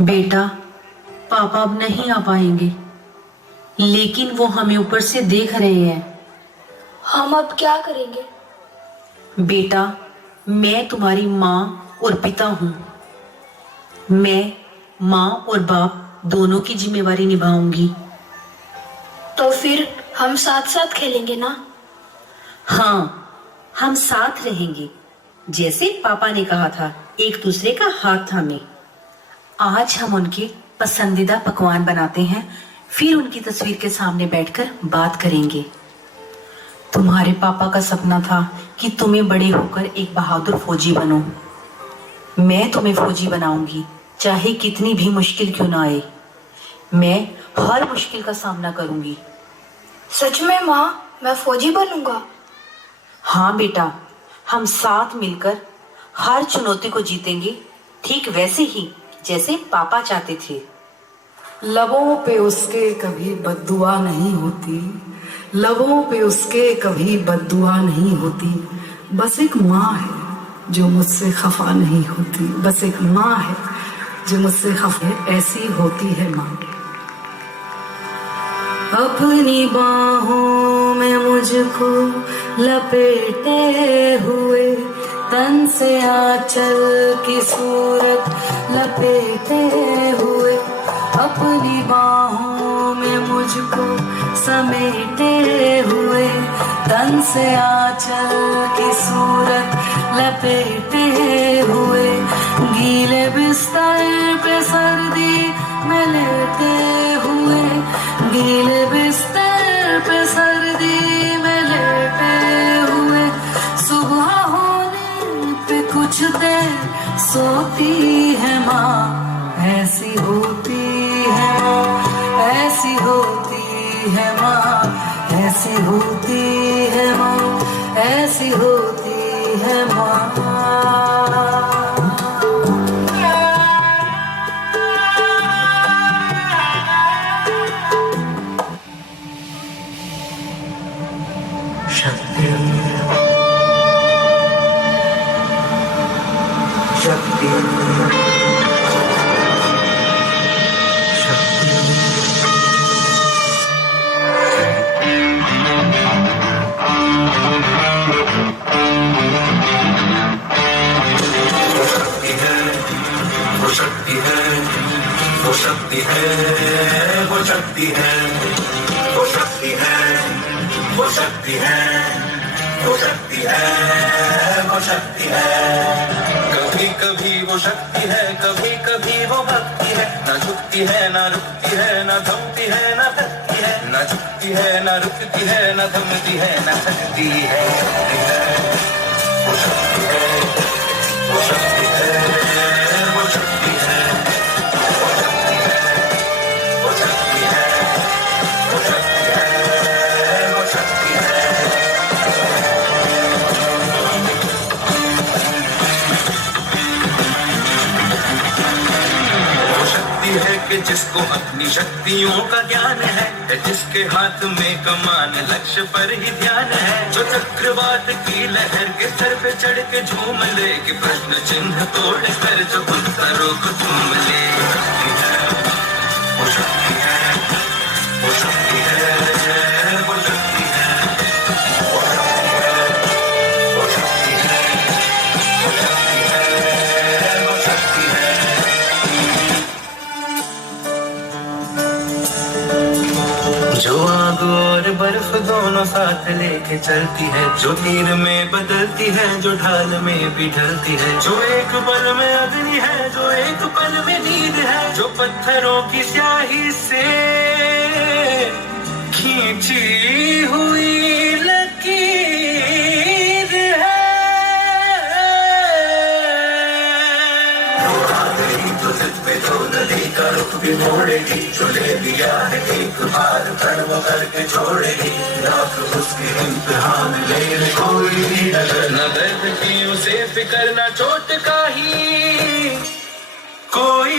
बेटा, पापा अब नहीं आ पाएंगे, लेकिन वो हमें ऊपर से देख रहे हैं। हम अब क्या करेंगे? बेटा, मैं तुम्हारी माँ और पिता हूँ। मैं माँ और बाप दोनों की जिम्मेवारी निभाऊंगी। तो फिर हम साथ साथ खेलेंगे ना? हाँ, हम साथ रहेंगे, जैसे पापा ने कहा था, एक दूसरे का हाथ थामे। आज हम उनके पसंदीदा पकवान बनाते हैं, फिर उनकी तस्वीर के सामने बैठकर बात करेंगे। तुम्हारे पापा का सपना था कि तुम्हें बड़े होकर एक बहादुर फौजी बनो। मैं तुम्हें फौजी बनाऊंगी, चाहे कितनी भी मुश्किल क्यों ना आए। मैं हर मुश्किल का सामना करूंगी। सच में माँ, मैं फौजी बनूंगा? हाँ बेटा, हम साथ मिलकर हर चुनौती को जीतेंगे, ठीक वैसे ही जैसे पापा चाहते थे। लबों पे उसके कभी बद्दुआ नहीं होती, लबों पे उसके कभी बद्दुआ नहीं होती। बस एक माँ है जो मुझसे खफा नहीं होती, बस एक माँ है जो मुझसे खफा है, ऐसी होती है माँ। अपनी बाहों में मुझको लपेटे हुए, तन से आंचल की सूरत लपेटे हुए, अपनी बाहों में मुझको समेटे हुए, तन से आंचल की सूरत लपेटे हुए, गीले बिस्तर पे सर्दी में लेटे हुए, गीले बिस्तर पे सर्दी में लेटे हुए, सुबह होने पे कुछ देर सोती है माँ, ऐसी होती है माँ, ऐसी होती है माँ, ऐसी होती है माँ, ऐसी होती है माँ। शक्ति शक्ति शक्ति है, वो शक्ति है, वो शक्ति है, वो शक्ति है, वो शक्ति है, वो शक्ति है, वो शक्ति है। कभी कभी वो शक्ति है, कभी कभी वो भक्ति है, ना झुकती है ना रुकती है, ना थमती है ना थकती है, ना झुकती है ना रुकती है, ना थमती है ना थकती है। वो शक्ति है, वो शक्ति है, वो शक्ति है, वो शक्ति है, वो शक्ति है, वो शक्ति है, वो शक्ति है। वो शक्ति है कि जिसको अपनी शक्तियों का ज्ञान है, जिसके हाथ में कमान लक्ष्य पर ही ध्यान है, जो चक्रवात की लहर के सर पे चढ़ के झूम ले, कि प्रश्न चिन्ह तोड़ कर जो उत्तरों को झूम ले। वो शक्ति है, वो शक्ति है, वो शक्ति है, वो शक्ति है, वो शक्ति है, वो शक्ति है, वो शक्ति है। जो आग और बर्फ दोनों साथ लेके चलती है, जो तीर में बदलती है, जो ढाल में भी ढलती है, जो एक पल में अग्नि है, जो एक पल में नींद है, जो पत्थरों की स्याही से खींची हुई लकीर है। तो सिर्फ पे तो नदी का रुख भी मोड़ेगी, जो ले दिया है एक बार कड़वा करके छोड़ेगी, राख उसके इम्तिहान ले कोई भी नजर, न दर्द की उसे फिक्र, न चोट का ही कोई